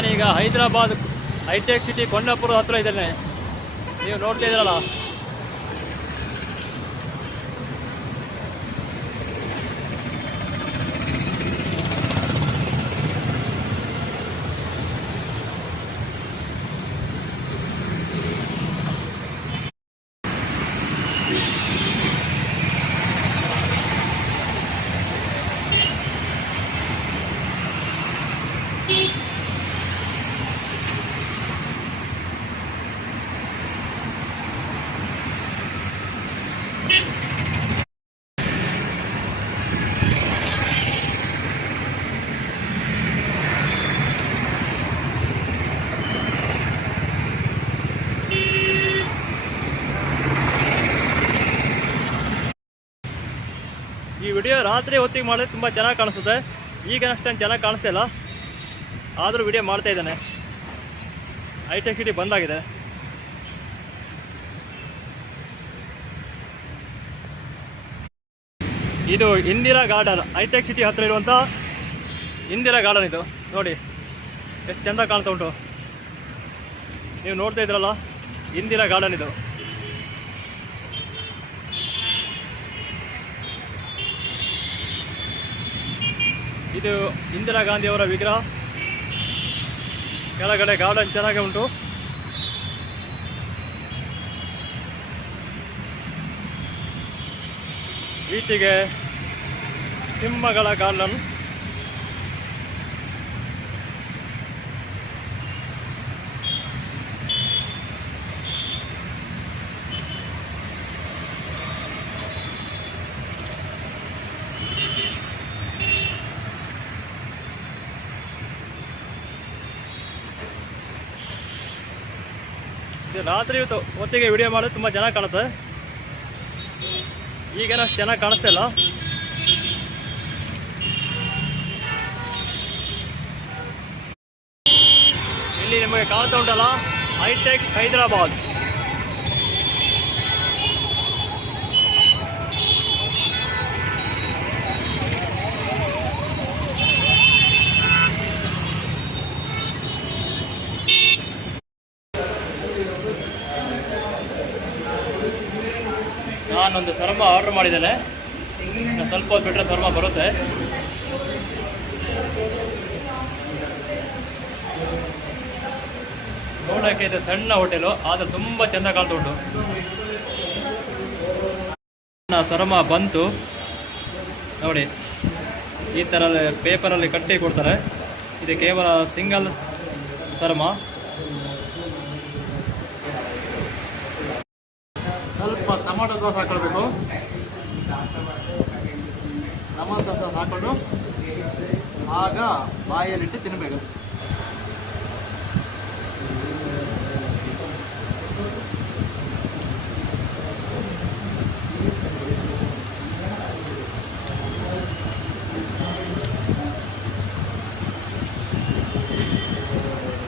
ನಾನೀಗ Hyderabad high tech city ಕೊಂಡಪುರ ಹತ್ರ ಇದ್ದೇನೆ. ನೀವು ನೋಡ್ತಾ ಇದ್ದೀರಲ್ಲ, ಈ ವಿಡಿಯೋ ರಾತ್ರಿ ಹೊತ್ತಿಗೆ ಮಾಡಿದ್ರೆ ತುಂಬ ಚೆನ್ನಾಗಿ ಕಾಣಿಸುತ್ತೆ. ಈಗ ಅಷ್ಟೊಂದು ಚೆನ್ನಾಗಿ ಕಾಣಿಸ್ತಾ ಇಲ್ಲ, ಆದರೂ ವಿಡಿಯೋ ಮಾಡ್ತಾ ಇದ್ದಾನೆ. ಹೈಟೆಕ್ ಸಿಟಿ ಬಂದಾಗಿದೆ. ಇದು ಇಂದಿರಾ ಗಾರ್ಡನ್, ಹೈಟೆಕ್ ಸಿಟಿ ಹತ್ತಿರ ಇರುವಂಥ ಇಂದಿರಾ ಗಾರ್ಡನ್. ಇದು ನೋಡಿ ಎಷ್ಟು ಚೆಂದ ಕಾಣ್ತಾ ಉಂಟು. ನೀವು ನೋಡ್ತಾ ಇದ್ರಲ್ಲ, ಇಂದಿರಾ ಗಾರ್ಡನ್ ಇದು. ಇದು ಇಂದಿರಾ ಗಾಂಧಿಯವರ ವಿಗ್ರಹ. ಕೆಳಗಡೆ ಗಾರ್ಡನ್ ಚೆನ್ನಾಗೇ ಉಂಟು. ಈಚೆಗೆ ಸಿಂಹಗಳ ಗಾರ್ಡನ್. ಇದು ರಾತ್ರಿ ಹೊತ್ತಿಗೆ ವಿಡಿಯೋ ಮಾಡೋದು ತುಂಬ ಚೆನ್ನಾಗಿ ಕಾಣುತ್ತೆ. ಈಗೇನೋ ಅಷ್ಟು ಚೆನ್ನಾಗಿ ಕಾಣಿಸ್ತಾ ಇಲ್ಲ. ಇಲ್ಲಿ ನಿಮಗೆ ಕಾಣ್ತಾ ಉಂಟಲ್ಲ, ಹೈಟೆಕ್ಸ್ ಹೈದರಾಬಾದ್. ನಾನೊಂದು ಸರ್ಮ ಆರ್ಡರ್ ಮಾಡಿದ್ದೇನೆ. ಸ್ವಲ್ಪ ಹೊತ್ತು ಬಿಟ್ಟರೆ ಸರ್ಮ ಬರುತ್ತೆ. ನೋಡೋಕ್ಕೆ ಇದು ಸಣ್ಣ ಹೋಟೆಲು, ಆದರೆ ತುಂಬ ಚೆಂದ ಕಾಣ್ತಾ ಉಂಟು. ಸರ್ಮ ಬಂತು ನೋಡಿ, ಈ ಥರ ಪೇಪರಲ್ಲಿ ಕಟ್ಟಿ ಕೊಡ್ತಾರೆ. ಇದು ಕೇವಲ ಸಿಂಗಲ್ ಸರ್ಮ. ಸ್ವಲ್ಪ ಟೊಮಾಟೊ ಸಾಸ್ ಹಾಕೊಳ್ಬೇಕು. ಟೊಮಾಟೊ ಸಾಸ್ ಹಾಕೊಂಡು ಆಗ ಬಾಯಲ್ಲಿಟ್ಟು ತಿನ್ನಬೇಕು.